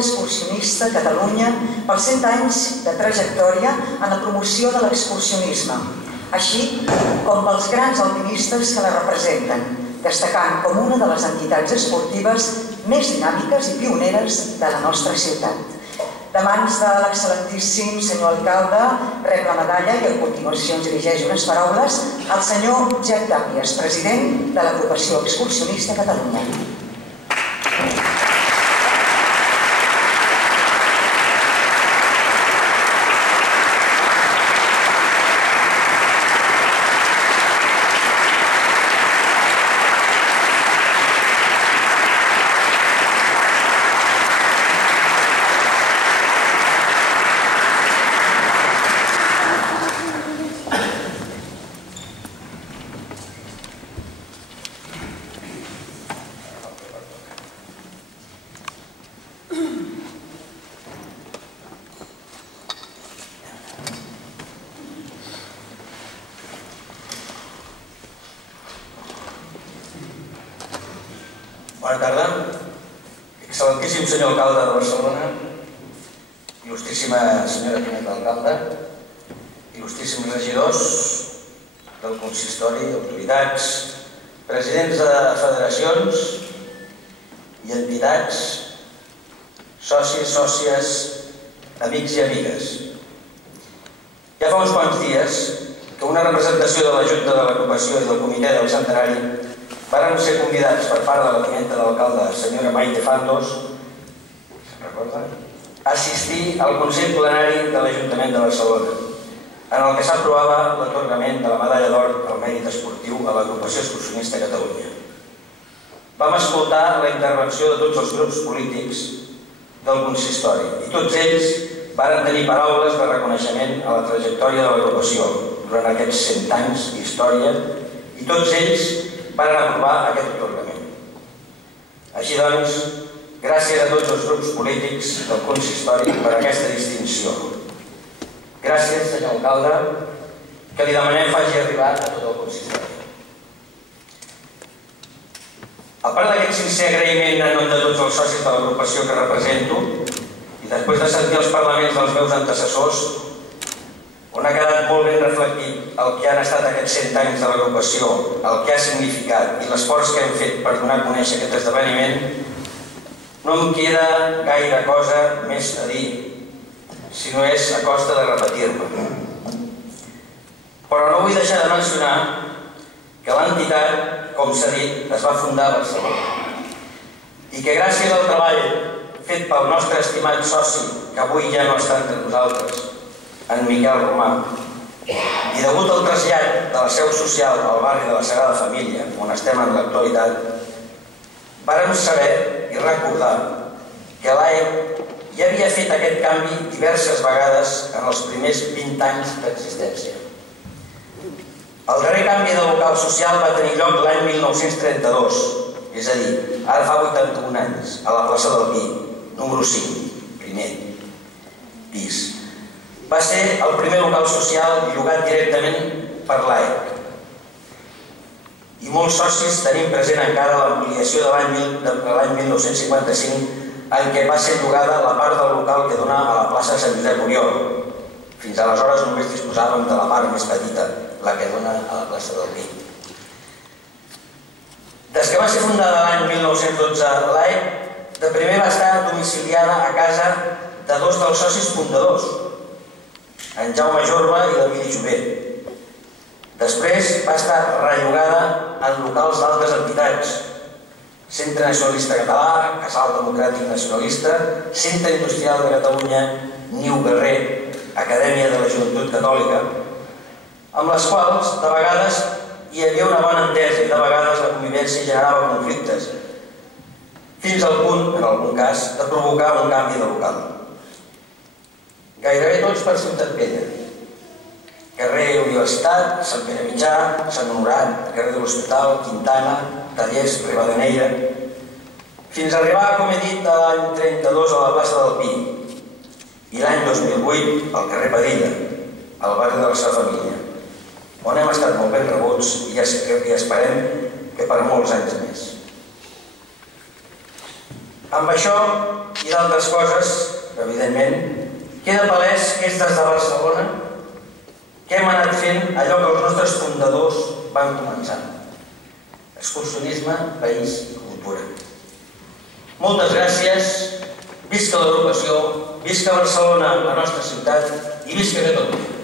Excursionista a Catalunya pels 100 anys de trajectòria en la promoció de l'excursionisme, així com pels grans alpinistes que la representen, destacant com una de les entitats esportives més dinàmiques i pioneres de la nostra ciutat. De mans de l'excel·lentíssim senyor alcalde, rep la medalla i a continuació ens dirigeix unes paraules al senyor Jep Tàpies, president de l'Agrupació Excursionista a Catalunya. Bona tarda. Excel·lentíssim senyor alcalde de Barcelona, il·lustríssima senyora tinent d'alcalde, il·lustríssims regidors del consistori, autoritats, presidents de federacions i entitats, socis, sòcies, amics i amigues. Ja fa uns quants dies que una representació de la Junta de l'Agrupació i del Comitè del Centenari varen ser convidats per part de la tinenta d'alcalde, senyora Maite Fantos, se'n recorda?, a assistir al Consell Plenari de l'Ajuntament de Barcelona, en el que s'aprovava l'atorgament de la medalla d'or al mèrit esportiu a l'Agrupació Excursionista a Catalunya. Vam escoltar la intervenció de tots els grups polítics del consistori i tots ells varen tenir paraules de reconeixement a la trajectòria de l'agrupació durant aquests 100 anys d'història i tots ells van aprovar aquest atorgament. Així doncs, gràcies a tots els grups polítics del consistori per aquesta distinció. Gràcies, senyor alcalde, que li demanem faci arribar a tot el consistori. A part d'aquest sincer agraïment en nom de tots els socis de l'agrupació que represento i després de sentir els parlaments dels meus antecessors, on ha quedat molt ben reflectit el que han estat aquests 100 anys de l'agrupació, el que ha significat i l'esforç que hem fet per donar a conèixer aquest esdeveniment, no em queda gaire cosa més a dir, si no és a costa de repetir-me. Però no vull deixar de mencionar que l'entitat, com s'ha dit, es va fundar a Barcelona i que gràcies al treball fet pel nostre estimat soci, que avui ja no està entre nosaltres, en Miquel Romà, i degut al trasllat de la seu social al barri de la Sagrada Família, on estem en l'actualitat, vàrem saber i recordar que l'AEC ja havia fet aquest canvi diverses vegades en els primers 20 anys d'existència. El darrer canvi de local social va tenir lloc l'any 1932, és a dir, ara fa 81 anys, a la plaça del Pi, número 5, primer pis. Va ser el primer local social llogat directament per l'AEC. I molts socis tenim present encara l'ampliació de l'any 1955 en què va ser llogada la part del local que dona a la plaça Sant Josep Oriol. Fins aleshores només disposàvem de la part més petita, la que dona a la plaça del Pi. Des que va ser fundada l'any 1912, l'AEC de primer va estar domiciliada a casa de dos dels socis fundadors, en Jaume Jorba i l'Emili Jové. Després va estar rellogada en locals d'altres entitats, Centre Nacionalista Català, Casal Democràtic Nacionalista, Centre Industrial de Catalunya, Niu Guerrer, Acadèmia de la Joventut Catòlica, amb les quals de vegades hi havia una bona entesa i de vegades la convivència generava conflictes, fins al punt, en algun cas, de provocar un canvi de local. Gairebé tots per Ciutat Vella. Carrer Universitat, Sant Pere Mitjà, Sant Honorat, carrer de l'Hospital, Quintana, Tallers, Ribadenella, fins a arribar, com he dit, l'any 32 a la plaça del Pi i l'any 2008 al carrer Padilla, al barri de la Sagrada Família, on hem estat molt ben rebuts i esperem que per molts anys més. Amb això i d'altres coses, que evidentment, queda palès que és des de Barcelona que hem anat fent allò que els nostres fundadors van començar. Excursionisme, país i cultura. Moltes gràcies, visca l'agrupació, visca Barcelona, la nostra ciutat, i visca Catalunya.